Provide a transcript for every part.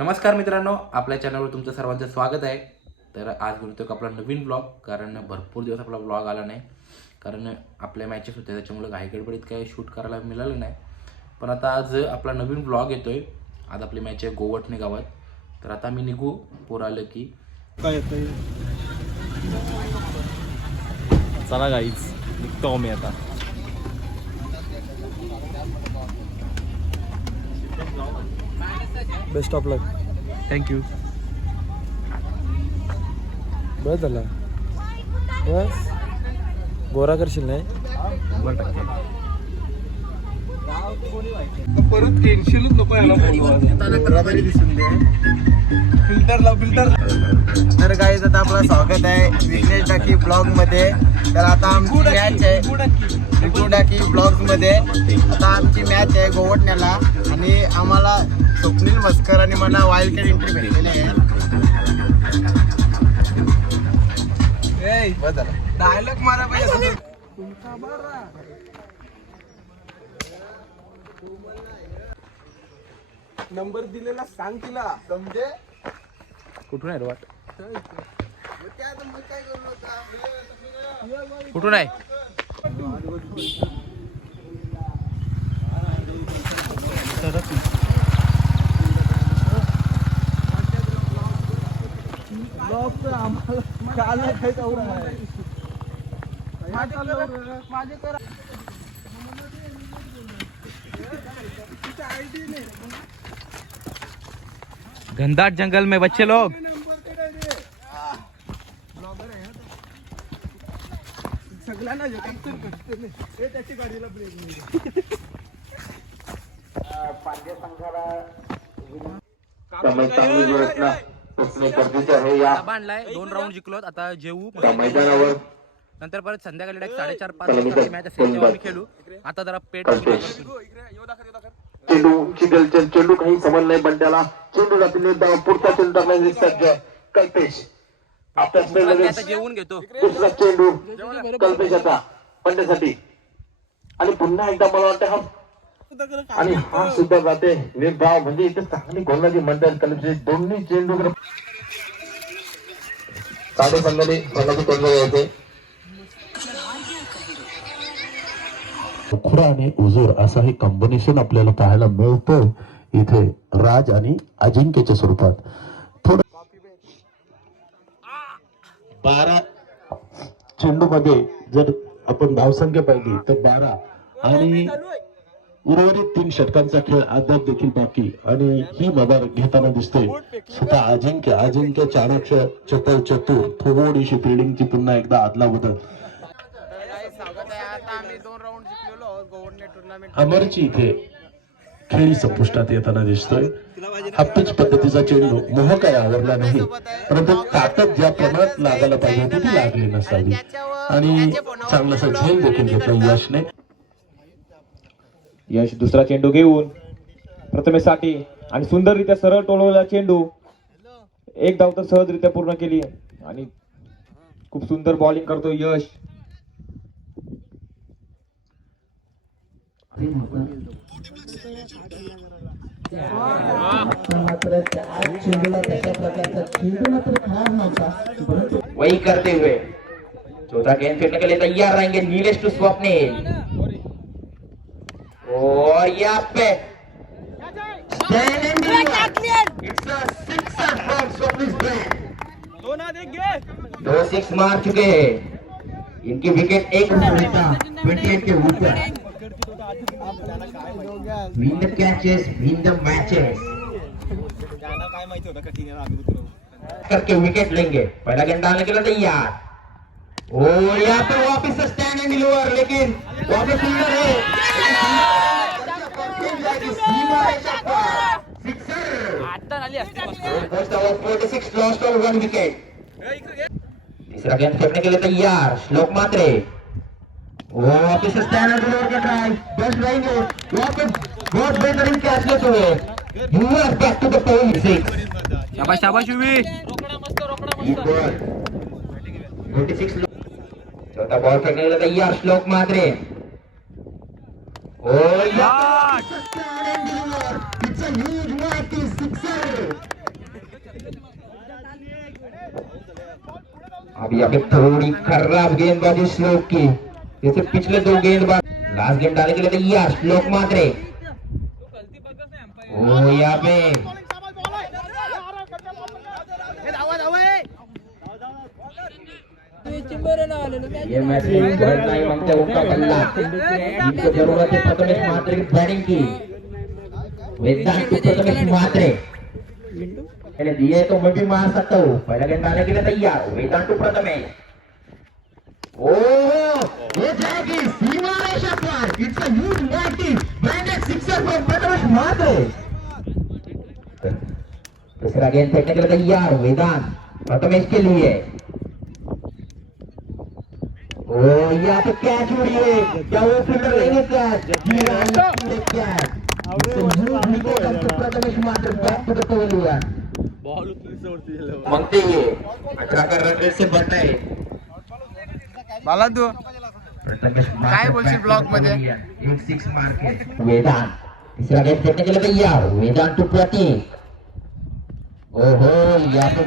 नमस्कार मित्रांनो, आपल्या चॅनलवर तुमचं सर्वांचं स्वागत आहे. तर आज बोलतोय आपला नवीन ब्लॉग, कारण भरपूर दिवस आपला ब्लॉग आला नाही, कारण आपल्या मॅचेस होत्या त्याच्यामुळे घाई गडबडीत काही शूट करायला मिळालं नाही. पण आता आज आपला नवीन ब्लॉग येतोय. आज आपली मॅच आहे गोवटणे गावात. तर आता मी निघू, पोर आलं की काय येतंय. चला गाईज, निघतो मी आता. Best of luck. थँक्यू. बस झाला, बस गोरा करशील नाही 100%. परत टेन्शनच नको याला दिसून दे. फिल्टर लाव, फिल्टर. तर गाईज आता आपलं स्वागत आहे विघ्नेश डाकी ब्लॉग मध्ये. तर आता आमची मॅच आहे रिकू डाकी ब्लॉग मध्ये. आता आमची मॅच आहे गोवटण्याला आणि आम्हाला स्वप्नील मस्कर आणि मला वाईल्ड कार्ड एंट्री भेटलेली आहे. डायलॉग मारा पाहिजे. नंबर दिलेला सांग तिला, समजे. कुठून आहे वाट? कुठून आहे? घनदाट जंगल में बच्चे लोग. बांधलाय 2 राऊंड जिंकलोत. आता जेवू मैदानावर, नंतर परत संध्याकाळी 4:30-5 वाजता मॅच असेल तेव्हा मी खेळू. आता जरा पेट चेंडू काही समज नाही, पण त्याला चेंडू पुढचा चेंडू टाकण्यासाठी सज्ज कल्पेश. आता जेवून घेतो. दुसरा चेंडू कल्पेशाचा पंड्यासाठी आणि पुन्हा एकदा मला वाटतं हा आणि हा सुद्धा जाते निर्धाव. म्हणजे इथे चांगली गोलंदाजी म्हणतात कल्पेश. दोन्ही चेंडू साडे संघाची तोंड यायचे. खुरा आणि उजूर असा हे कॉम्बिनेशन आपल्याला पाहायला मिळतं इथे राज आणि अजिंक्यच्या स्वरूपात. थोडं 12 चेंडू मध्ये जर आपण धावसंख्या पाहिली तर 12 आणि उर्वरित 3 षटकांचा खेळ अद्याप देखील बाकी. आणि ही मदार घेताना दिसते स्वतः अजिंक्य चाणक्य चतुर. थोडीशी फिल्डिंगची पुन्हा एकदा आदला बदल. अमरची इथे खेळी संपुष्टात येताना दिसतोय. हा पिच पद्धतीचा चेंडू मोह काय आवडला नाही, परंतु ताकद ज्या प्रमाणात लागायला पाहिजे होती ती लागली नसावी. आणि चांगलासा झेल देखील घेतला यशने. यश दुसरा चेंडू घेऊन प्रथमेसाठी आणि सुंदररित्या सरळ टोलवलेला चेंडू. एक धाव तर सहजरित्या पूर्ण केली आणि खूप सुंदर बॉलिंग करतो यश. वही करते हुए चौथा गेंद फेंकने के लिए तैयार रहेंगे नीलेश टू स्वप्निल. और यहाँ पे दो 6 मार चुके हैं. इनकी विकेट 28 के ऊपर. Win the catches, win the matches. करके विकेट लेंगे. पहला गेंद डालने के लिए तैयार. और यहाँ पे वापस स्टैंड एंड डिलीवर, लेकिन वापस फील्डर है. lost over 1 wicket. तीसरा गेंद फेंकने के लिए तैयार श्लोक मात्रे. वापस स्टैंड एंड डिलीवर का ट्राई. बेस्ट रहेंगे वापस. बहुत बेहतरीन कैच लेते हुए you're back to the point. 6 शाबाश शाबाश युवी. इक्वल 26. चौथा बॉल फेंकने के लिए तैयार श्लोक मात्रे. Oh, yeah! It's a huge mark, sixer. अब यहाँ पे थोड़ी खराब गेंदबाजी श्लोक की, जैसे पिछले 2 गेंदबाज। लास्ट गेंद डालने के लिए तैयार श्लोक मात्रे। ओ यहाँ पे ये मैच बहुत नहीं मांगते उनका बल्ला। इनको जरूरत है प्रथमेश मात्रे की बैटिंग की। वेदांत को प्रथमेश मात्रे मैंने दिए तो मैं भी मार सकता हूँ। पहला गेंद डालने के लिए तैयार वेदांत टू प्रथमेश। ओह ये जाएगी सीमा रेखा पर। It's a huge ninety branded sixer for Prathamesh Mhatre. दूसरा गेंद फेंकने के लिए तैयार वेदांत प्रथमेश के लिए। ओ यहाँ पे कैच उड़ी है, क्या वो फील्डर लेंगे कैच? कैच प्रथमेश मात्र बैक टू द पवेलियन। मांगते हुए 18 का रन रेट से बढ़ता है। मला तू काय बोलशील ब्लॉग मध्ये? 1-6 मार के वेदांत तीसरा गेंद फेंकने के लिए तैयार वेदांत टू प्रतीक। ओहो यहाँ पे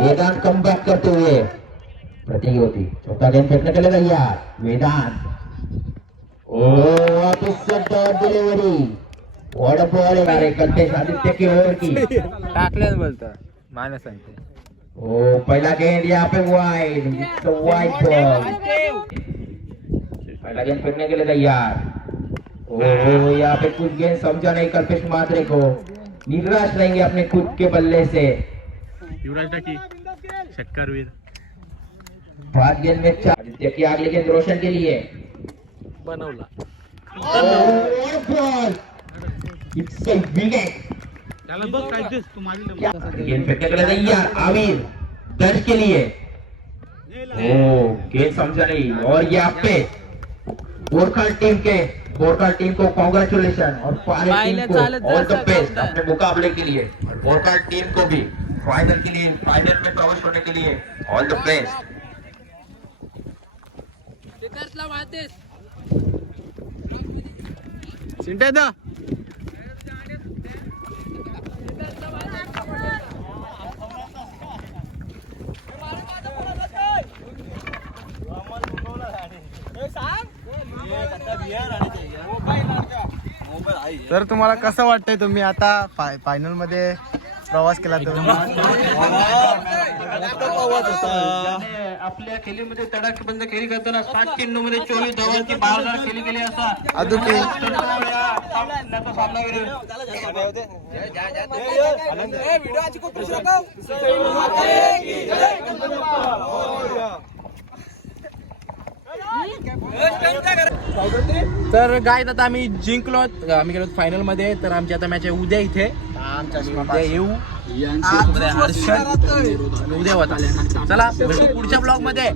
वेदांत कम बैक करते हुए प्रतीक होती। चौथा गेंद फेंकने के लिए तैयार Vedant. Delivery what a ball है कल्पेश आदित्य की ओर की। टाकल्यान बोलतो माने सांगते। ओ पहला गेंद यहाँ पे वाइड बॉल। पहला गेंद फेंकने के लिए तैयार। ओ यहाँ पे कुछ गेंद समझा नहीं कल्पेश मात्रे को। निराश रहेंगे अपने खुद के बल्ले से। युवराज टाकी षटकारवीर 5 गेंद में 4। आदित्य की अगली गेंद रोशन के लिए बनवला। It's a wicket. त्याला बघ काय दिस तू मागील गेंद फेंकने के लिए तैयार आमिर दर्ज के लिए। ओ गेंद समझा नहीं। और यहाँ पे गोरखा टीम को कॉन्ग्रेचुलेशन और फाइनल टीम को ऑल द बेस्ट अपने मुकाबले के लिए। गोरखा टीम को भी फाइनल में प्रवेश होने के लिए ऑल द बेस्ट। चिंटे दा तर तुम्हाला कसं वाटतंय? तुम्ही आता फायनल मध्ये प्रवास केला तर आपल्या खेळीमध्ये तडाखेबंद खेळी करताना 7 चेंडूमध्ये 24 धावांची 12 खेळी गेली असा अदुके तर गाईत आता आम्ही जिंकलो, आम्ही गेलो फायनल मध्ये. तर आमची आता मॅच आहे उद्या इथे. उद्या येऊ हर्षद उद्या होता. चला भेटू पुढच्या ब्लॉग मध्ये.